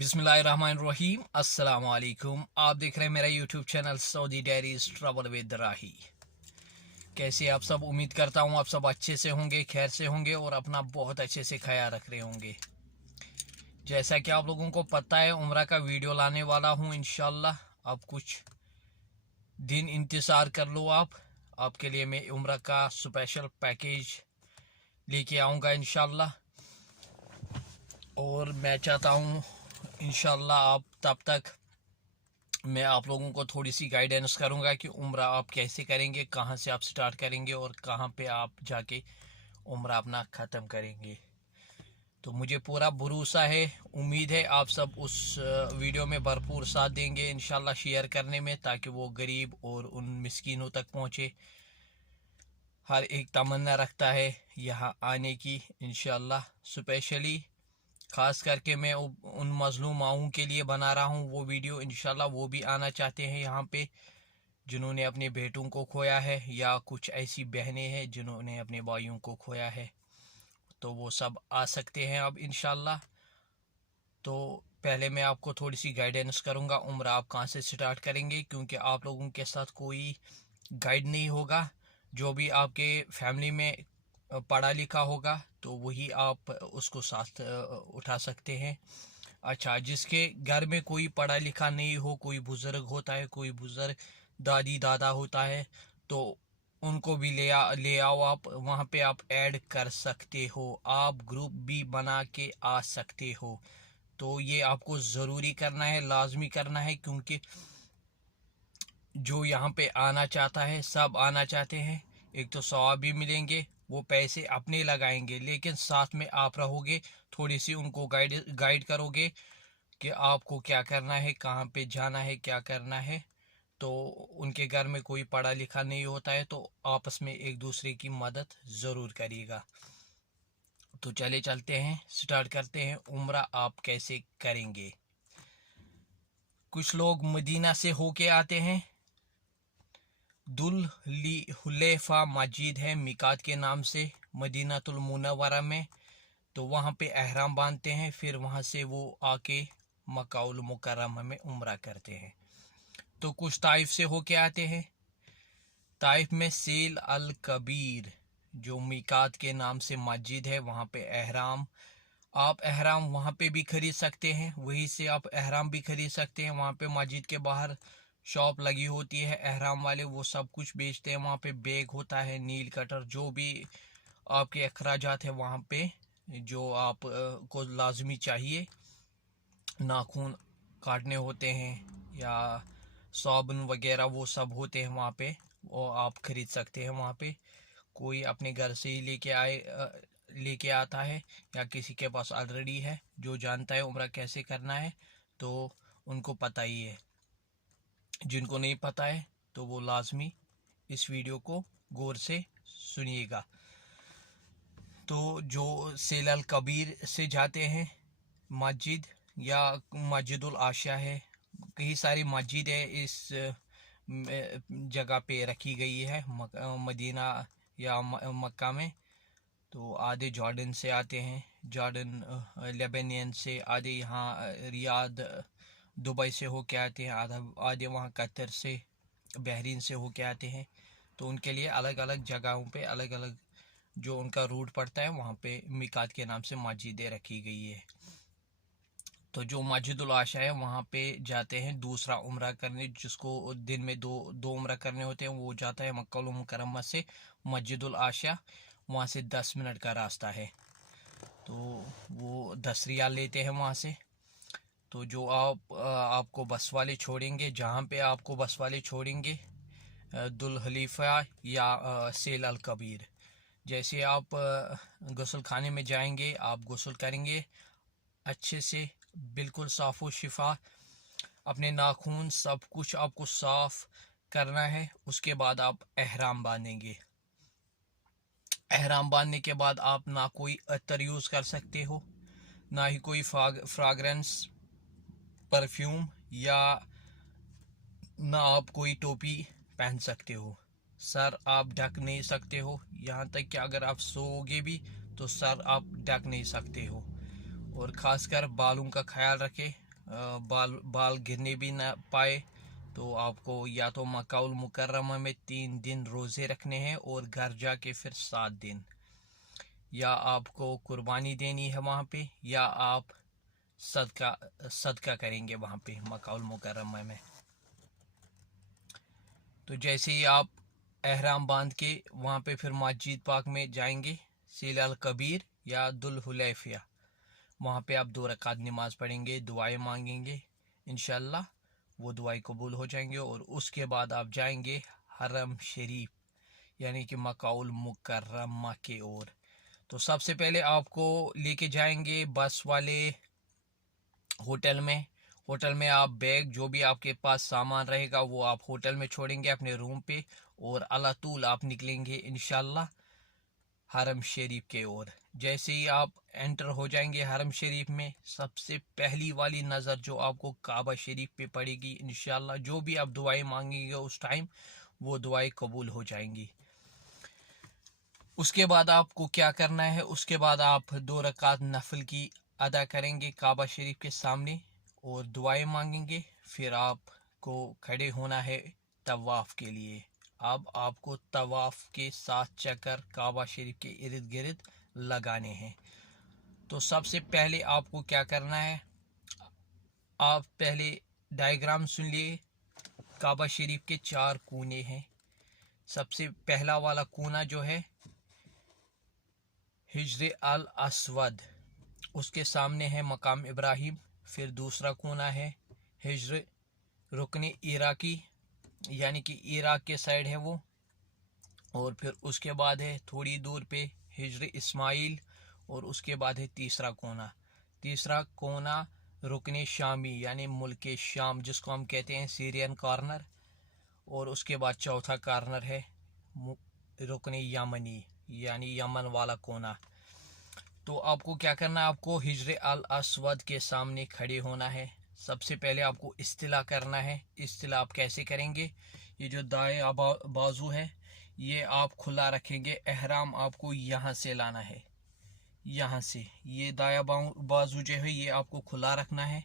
बिस्मिल्लाहिर्रहमानिर्रहीम अस्सलाम वालेकुम। आप देख रहे हैं मेरा YouTube channel Saudi diaries travel with Rahi. कैसे आप सब? उम्मीद करता हूँ आप सब अच्छे से होंगे, खैर से होंगे और अपना बहुत अच्छे से ख्याल रख रहे होंगे। जैसा कि आप लोगों को पता है, उम्रा का वीडियो लाने वाला हूँ इंशाल्लाह। अब कुछ दिन इंतज़ार कर लो आपके लिए मैं उम्रा का स्पेशल पैकेज लेके आऊँगा इंशाल्लाह। और मैं चाहता हूँ इंशाल्लाह आप तब तक मैं आप लोगों को थोड़ी सी गाइडेंस करूंगा कि उम्रा आप कैसे करेंगे, कहां से आप स्टार्ट करेंगे और कहां पे आप जाके उम्रा अपना ख़त्म करेंगे। तो मुझे पूरा भरोसा है, उम्मीद है आप सब उस वीडियो में भरपूर साथ देंगे इंशाल्लाह शेयर करने में, ताकि वो गरीब और उन मिस्कीनों तक पहुंचे। हर एक तमन्ना रखता है यहाँ आने की इंशाल्लाह। स्पेशली ख़ास करके मैं उन मज़लूम माओं के लिए बना रहा हूँ वो वीडियो इंशाल्लाह। वो भी आना चाहते हैं यहाँ पे, जिन्होंने अपने बेटों को खोया है या कुछ ऐसी बहनें हैं जिन्होंने अपने भाइयों को खोया है, तो वो सब आ सकते हैं अब इंशाल्लाह। तो पहले मैं आपको थोड़ी सी गाइडेंस करूँगा उम्रा आप कहाँ से स्टार्ट करेंगे, क्योंकि आप लोगों के साथ कोई गाइड नहीं होगा। जो भी आपके फैमिली में पढ़ा लिखा होगा तो वही आप उसको साथ उठा सकते हैं। अच्छा, जिसके घर में कोई पढ़ा लिखा नहीं हो, कोई बुज़ुर्ग होता है, कोई बुज़ुर्ग दादी दादा होता है, तो उनको भी ले आओ आप, वहाँ पे आप ऐड कर सकते हो। आप ग्रुप भी बना के आ सकते हो। तो ये आपको ज़रूरी करना है, लाजमी करना है, क्योंकि जो यहाँ पे आना चाहता है सब आना चाहते हैं। एक तो सवाब भी मिलेंगे, वो पैसे अपने लगाएंगे, लेकिन साथ में आप रहोगे, थोड़ी सी उनको गाइड करोगे कि आपको क्या करना है, कहाँ पे जाना है, क्या करना है। तो उनके घर में कोई पढ़ा लिखा नहीं होता है, तो आपस में एक दूसरे की मदद ज़रूर करिएगा। तो चले चलते हैं, स्टार्ट करते हैं उम्रा आप कैसे करेंगे। कुछ लोग मदीना से होके आते हैं, दुल हुलैफा मस्जिद है मिकात के नाम से मदीनातुल मुनव्वरा में, तो वहाँ पे एहराम बांधते हैं, फिर वहाँ से वो आके मक्काउल मुकर्रमा में उम्रा करते हैं। तो कुछ ताइफ से होके आते हैं, ताइफ में सेल अल कबीर जो मिकात के नाम से मस्जिद है, वहाँ पे आप एहराम वहाँ पे भी खरीद सकते हैं, वहीं से आप एहराम भी खरीद सकते हैं। वहाँ पे मस्जिद के बाहर शॉप लगी होती है, एहराम वाले वो सब कुछ बेचते हैं। वहाँ पे बैग होता है, नील कटर, जो भी आपके अखराजात है वहाँ पे, जो आप को लाजमी चाहिए, नाखून काटने होते हैं या साबुन वगैरह वो सब होते हैं वहाँ पे, वो आप खरीद सकते हैं। वहाँ पे कोई अपने घर से ही लेके आता है या किसी के पास ऑलरेडी है जो जानता है उम्रा कैसे करना है, तो उनको पता ही है। जिनको नहीं पता है तो वो लाजमी इस वीडियो को गौर से सुनिएगा। तो जो सेलल कबीर से जाते हैं मस्जिद या मस्जिदुल आशा है, कई सारी मस्जिद है इस जगह पे रखी गई है मदीना या मक्का में। तो आधे जॉर्डन से आते हैं, जॉर्डन लेबनान से, आधे यहाँ रियाद दुबई से होके आते हैं, आधे वहाँ कतर से बहरीन से होके आते हैं। तो उनके लिए अलग अलग जगहों पे अलग अलग जो उनका रूट पड़ता है, वहाँ पे मिकात के नाम से मस्जिदें रखी गई है। तो जो मस्जिदुल आशा है वहाँ पे जाते हैं दूसरा उम्रा करने, जिसको दिन में दो उम्रा करने होते हैं, वो जाता है मक्का मुकर्रमा से मस्जिदुल आशा। वहाँ से 10 मिनट का रास्ता है, तो वो 10 रियाल लेते हैं वहाँ से। तो जो आपको बस वाले छोड़ेंगे, जहाँ पे आपको बस वाले छोड़ेंगे, दुल खलीफा या सेल अल कबीर, जैसे आप गुस्ल खाने में जाएंगे, आप गुस्ल करेंगे अच्छे से, बिल्कुल साफ़ व शिफा, अपने नाखून सब कुछ आपको साफ करना है। उसके बाद आप एहराम बांधेंगे। एहराम बांधने के बाद आप ना कोई अतर यूज़ कर सकते हो, ना ही कोई फ्राग्रेंस परफ्यूम, या ना आप कोई टोपी पहन सकते हो। सर आप ढक नहीं सकते हो, यहाँ तक कि अगर आप सोओगे भी तो सर आप ढक नहीं सकते हो। और ख़ासकर बालों का ख्याल रखें, बाल गिरने भी ना पाए, तो आपको या तो मक्का मुकर्रमा में 3 दिन रोज़े रखने हैं और घर जाके फिर 7 दिन, या आपको कुर्बानी देनी है वहाँ पे, या आप सदका करेंगे वहाँ पे मक्का मुकर्रमा में। तो जैसे ही आप एहराम बांध के वहाँ पे फिर मस्जिद पाक में जाएंगे, सीलाल कबीर या दुल हुलैफिया, वहाँ पे आप 2 रकात नमाज पढ़ेंगे, दुआएं मांगेंगे, इंशाल्लाह वो दुआएं कबूल हो जाएंगे। और उसके बाद आप जाएंगे हरम शरीफ यानी कि मक्का मुकर्रमा के ओर। तो सबसे पहले आपको लेके जाएंगे बस वाले होटल में। होटल में आप बैग जो भी आपके पास सामान रहेगा वो आप होटल में छोड़ेंगे अपने रूम पे, और अला तूल आप निकलेंगे इंशाल्लाह हरम शरीफ के ओर। जैसे ही आप एंटर हो जाएंगे हरम शरीफ में, सबसे पहली वाली नज़र जो आपको काबा शरीफ पे पड़ेगी, इंशाल्लाह जो भी आप दुआएं मांगेंगे उस टाइम वो दुआएं कबूल हो जाएंगी। उसके बाद आपको क्या करना है, उसके बाद आप 2 रकात नफल की अदा करेंगे काबा शरीफ के सामने और दुआएं मांगेंगे। फिर आपको खड़े होना है तवाफ़ के लिए। अब आपको तवाफ़ के 7 चक्कर काबा शरीफ के इर्द गिर्द लगाने हैं। तो सबसे पहले आपको क्या करना है, आप पहले डायग्राम सुन लिए। काबा शरीफ के 4 कोने हैं। सबसे पहला वाला कोना जो है हिज्र अल अस्वद, उसके सामने है मकाम इब्राहिम। फिर दूसरा कोना है हिज्र रुकन इराकी, यानी कि इराक के साइड है वो। और फिर उसके बाद है थोड़ी दूर पे हिज्र इस्माइल, और उसके बाद है तीसरा कोना रुकन शामी यानी मुल्क शाम जिसको हम कहते हैं सीरियन कॉर्नर। और उसके बाद चौथा कॉर्नर है रुकन यमनी यानी यमन वाला कोना। तो आपको क्या करना है, आपको हिज्र अल अस्वद के सामने खड़े होना है। सबसे पहले आपको इस्तिला करना है। इस्तिला आप कैसे करेंगे, ये जो दाएं बाजू है ये आप खुला रखेंगे। एहराम आपको यहाँ से लाना है, यहाँ से ये दाया बाजू जो है ये आपको खुला रखना है।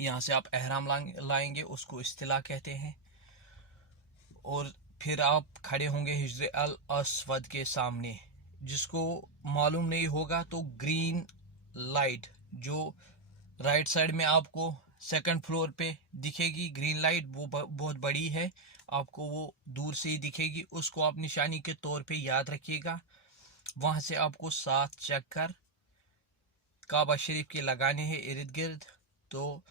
यहाँ से आप एहराम लाएंगे, उसको इस्तिला कहते हैं। और फिर आप खड़े होंगे हिज्र अल अस्वद के सामने। जिसको मालूम नहीं होगा तो ग्रीन लाइट जो राइट साइड में आपको 2nd फ्लोर पे दिखेगी, ग्रीन लाइट वो बहुत बड़ी है, आपको वो दूर से ही दिखेगी। उसको आप निशानी के तौर पे याद रखिएगा। वहां से आपको 7 चक्कर काबा शरीफ के लगाने हैं इर्द गिर्द। तो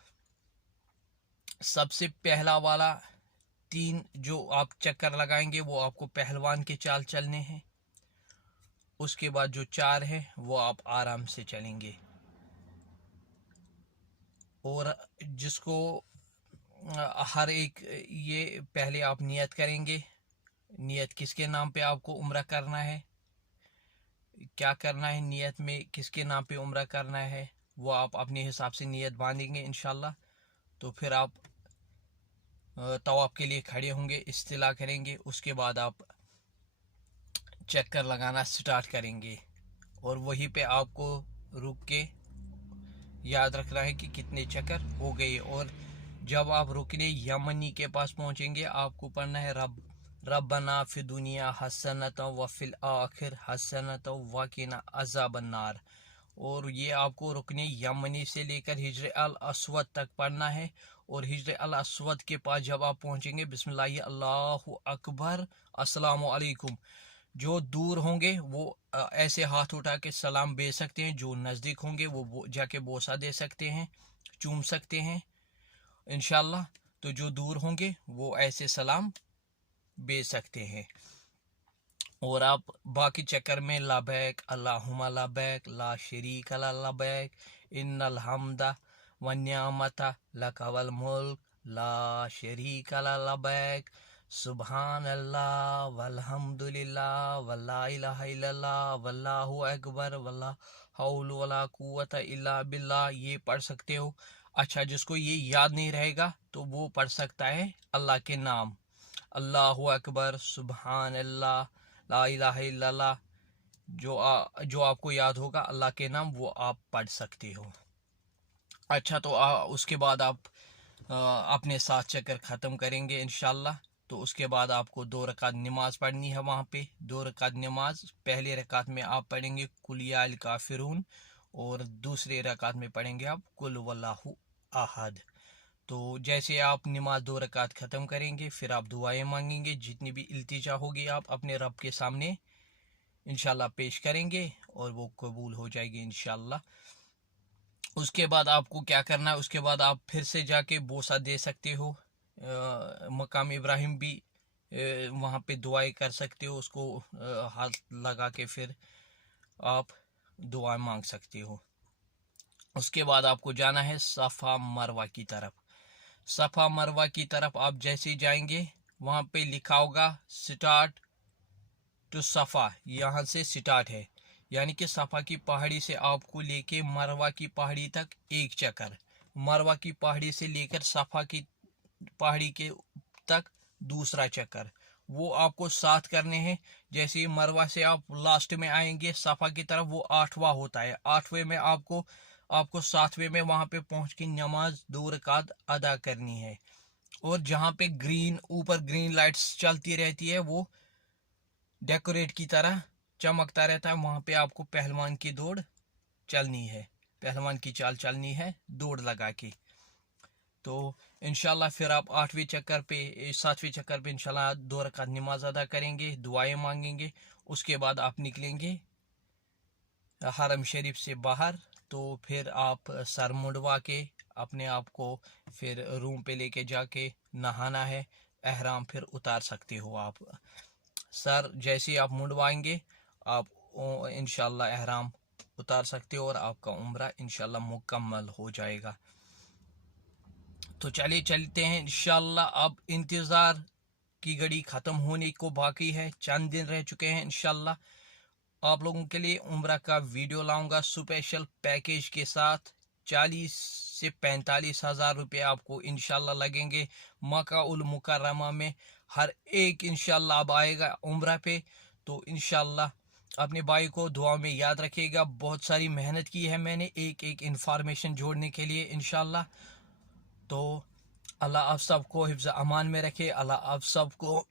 सबसे पहला वाला 3 जो आप चक्कर लगाएंगे वो आपको पहलवान के चाल चलने हैं। उसके बाद जो 4 है वो आप आराम से चलेंगे। और जिसको हर एक ये पहले आप नियत करेंगे, नियत किसके नाम पे आपको उम्रा करना है, क्या करना है, नियत में किसके नाम पे उम्रा करना है वो आप अपने हिसाब से नियत बांधेंगे इंशाल्लाह। तो फिर आप तवाफ के लिए खड़े होंगे, इस्तिला करेंगे। उसके बाद आप चक्कर लगाना स्टार्ट करेंगे और वहीं पे आपको रुक के याद रखना है कि कितने चक्कर हो गए। और जब आप रुकने यमनी के पास पहुंचेंगे आपको पढ़ना है रब्बना फि दुनिया हसनत व फिल आखिर हसनत वकिना अज़ाबन्नार। और ये आपको रुकने यमनी से लेकर हिज्र अल अस्वद तक पढ़ना है। और हिज्र अल अस्वद के पास जब आप पहुंचेंगे बिस्मिल्लाह अल्लाहु अकबर अस्सलामु अलैकुम। जो दूर होंगे वो ऐसे हाथ उठा के सलाम भेज सकते हैं, जो नज़दीक होंगे वो जाके बोसा दे सकते हैं, चूम सकते हैं इंशाल्लाह। तो जो दूर होंगे वो ऐसे सलाम भेज सकते हैं। और आप बाकी चक्कर में लबैक अल्लाहुम्मा लबैक ला शरीक ला लबैक इन्नल हम्दा व निअमता लका वल मुल्क ला शरीक ला लबैक सुभान अल्लाह वल्हम्दुलिल्लाह वला इलाहा इल्लल्लाह वल्लाहु अकबर वला हौल वला कुव्वता इल्ला बिल्लाह, ये पढ़ सकते हो। अच्छा, जिसको ये याद नहीं रहेगा तो वो पढ़ सकता है अल्लाह के नाम, अल्लाहु अकबर सुभान अल्लाह ला इलाहा इल्लल्लाह। जो आपको याद होगा अल्लाह के नाम वो आप पढ़ सकते हो। अच्छा तो उसके बाद आप अपने 7 चक्कर ख़त्म करेंगे इंशाल्लाह। तो उसके बाद आपको 2 रकात नमाज पढ़नी है वहाँ पे। 2 रकात नमाज, पहले रकात में आप पढ़ेंगे कुल या अल काफिरून, और दूसरे रकात में पढ़ेंगे आप कुल वल्लाहु अहद। तो जैसे आप नमाज 2 रकात ख़त्म करेंगे, फिर आप दुआएं मांगेंगे, जितनी भी इल्तिजा होगी आप अपने रब के सामने इंशाल्लाह पेश करेंगे और वो कबूल हो जाएगी इंशाल्लाह। उसके बाद आपको क्या करना है, उसके बाद आप फिर से जाके बोसा दे सकते हो, मकाम इब्राहिम भी वहाँ पे दुआएं कर सकते हो, उसको हाथ लगा के फिर आप दुआ मांग सकते हो। उसके बाद आपको जाना है सफ़ा मरवा की तरफ। सफ़ा मरवा की तरफ आप जैसे जाएंगे, वहाँ पे लिखा होगा स्टार्ट टू सफ़ा, यहाँ से स्टार्ट है, यानी कि सफ़ा की पहाड़ी से आपको लेके मरवा की पहाड़ी तक एक चक्कर, मरवा की पहाड़ी से लेकर सफ़ा की पहाड़ी के तक दूसरा चक्कर, वो आपको 7 करने हैं। जैसे ही मरवा से आप लास्ट में आएंगे सफ़ा की तरफ, वो 8वां होता है। 8वें में आपको 7वें में वहाँ पे पहुँच के नमाज 2 रकात अदा करनी है। और जहाँ पे ऊपर ग्रीन लाइट्स चलती रहती है, वो डेकोरेट की तरह चमकता रहता है, वहाँ पे आपको पहलवान की दौड़ चलनी है, पहलवान की चाल चलनी है दौड़ लगा के। तो इंशाल्लाह फिर आप 7वें चक्कर पे इंशाल्लाह 2 रकात नमाज अदा करेंगे, दुआएं मांगेंगे। उसके बाद आप निकलेंगे हरम शरीफ से बाहर। तो फिर आप सर मुंडवा के अपने आप को फिर रूम पे लेके जाके नहाना है, एहराम फिर उतार सकते हो आप। सर जैसे आप मुंडवाएंगे, आप इंशाल्लाह एहराम उतार सकते हो और आपका उम्रा इंशाल्लाह मुकम्मल हो जाएगा। तो चलिए चलते हैं इंशाल्लाह। अब इंतज़ार की घड़ी ख़त्म होने को बाकी है, चंद दिन रह चुके हैं। इंशाल्लाह आप लोगों के लिए उम्रा का वीडियो लाऊंगा स्पेशल पैकेज के साथ। 40 से 45 हज़ार रुपये आपको इंशाल्लाह लगेंगे मक्का उल मुकर्रमा में। हर एक इंशाल्लाह अब आएगा उम्रा पे। तो इंशाल्लाह अपने भाई को दुआ में याद रखिएगा। बहुत सारी मेहनत की है मैंने एक एक इंफॉर्मेशन जोड़ने के लिए इंशाल्लाह। तो अल्लाह आप सबको हिफ्ज़ अमान में रखे, अल्लाह आप सबको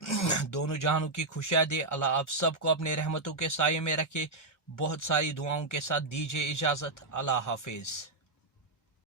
दोनों जहानों की खुशियाँ दे, अल्लाह आप सबको अपने रहमतों के साये में रखे। बहुत सारी दुआओं के साथ दीजिए इजाज़त। अल्लाह हाफिज़।